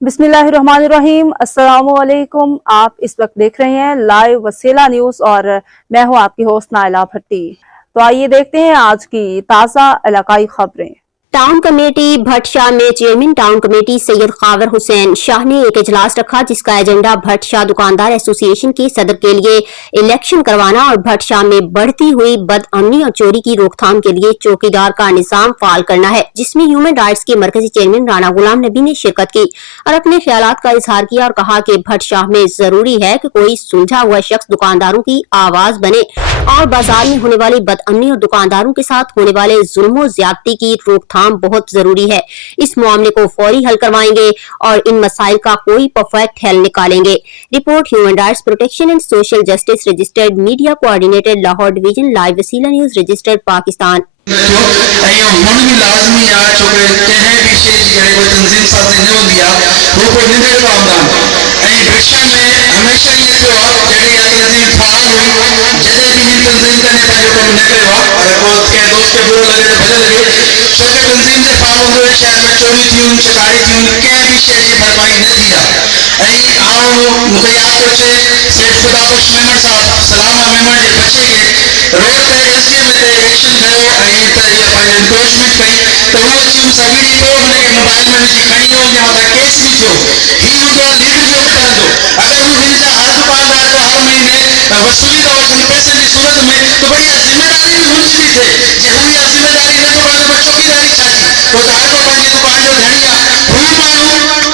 बिस्मिल्लाहिर्रहमानिर्रहीम। अस्सलामुअलैकुम। आप इस वक्त देख रहे हैं लाइव वसीला न्यूज़ और मैं हूं आपकी होस्ट नाइला भट्टी। तो आइए देखते हैं आज की ताज़ा इलाकाई खबरें। टाउन कमेटी भट्ट शाह में chairman town committee Syed Khawar Hussain Shah ने एक इजलास रखा जिसका एजेंडा भट्ट शाह दुकानदार एसोसिएशन के सदर के लिए इलेक्शन करवाना और भट्ट शाह में बढ़ती हुई बदअमनी और चोरी की रोकथाम के लिए चौकीदार का निजाम फाल करना है, जिसमें ह्यूमन राइट्स के मरकजी चेयरमैन राना गुलाम नबी ने शिरकत की और अपने ख्यालात का इजहार किया और कहा कि भट्ट शाह में जरूरी है कि कोई सुलझा हुआ शख्स दुकानदारों की आवाज बने और बाजार में होने वाली बदअमनी और दुकानदारों के साथ होने वाले जुल्म और ज्यादती की रोकथाम बहुत जरूरी है। इस मामले को फौरी हल करवाएंगे और इन मसाइल का कोई परफेक्ट हल निकालेंगे। Report human rights protection and social justice registered media coordinator Lahore division live वसीला न्यूज़ रजिस्टर्ड पाकिस्तान। तंजीम से फाल हुए शहर में चोरी थी शिकारी थी कंहिं बि शइ जी भरपाई न थी आहे मूंखे यादि थो अचे सेठ खुदाबख्श मेमण साहब सलामा मेमण जे बचे खे रोड ते एसडीएम ते एक्शन कयो ऐं त इहा पंहिंजी एनक्रोचमेंट कई त उहो अची सॻड़ी पियो हुनखे मोबाइल में विझी खणी वियो या त केस बि थियो हीउ हूंदो आहे लीडर जो बि करंदो अगरि हू हिन जा हर दुकानदार को हर महीने वसूली था वठनि पैसनि जी सूरत में त भई इहा ज़िम्मेदारी बि हुनजी बि थिए जे हू इहा ज़िम्मेदारी नथो खणे त चौकीदारी छा जी तो हर को पंहिंजी दुकान जो धणी आहे हू माण्हू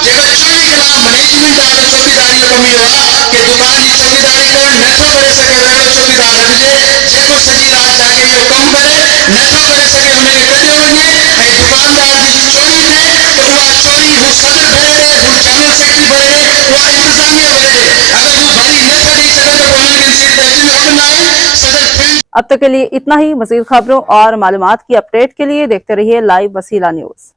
जेका 24 कलाक मैनेजमेंट आहे त चौकीदारी जो कमु इहो आहे कि दुकान जी चौकीदारी करणु नथो करे सघे त अहिड़ो चौकीदार रखिजे जेको सॼी राति जागे इहो कमु करे नथो करे सघे हुनखे कढियो वञे ऐं दुकानदार जी चोरी थिए त उहा चोरी हू सदर भरे ॾे हू जनरल सेक्रेटरी भरे ॾे उहा इंतज़ामिया भरे ॾे अगरि हू भरी नथा ॾेई सघनि त पोइ हुननि खे सीट ते अचण जो हक़ न आहे। सदर अब तक के लिए इतना ही। मज़ीद खबरों और मालूमात की अपडेट के लिए देखते रहिए लाइव वसीला न्यूज़।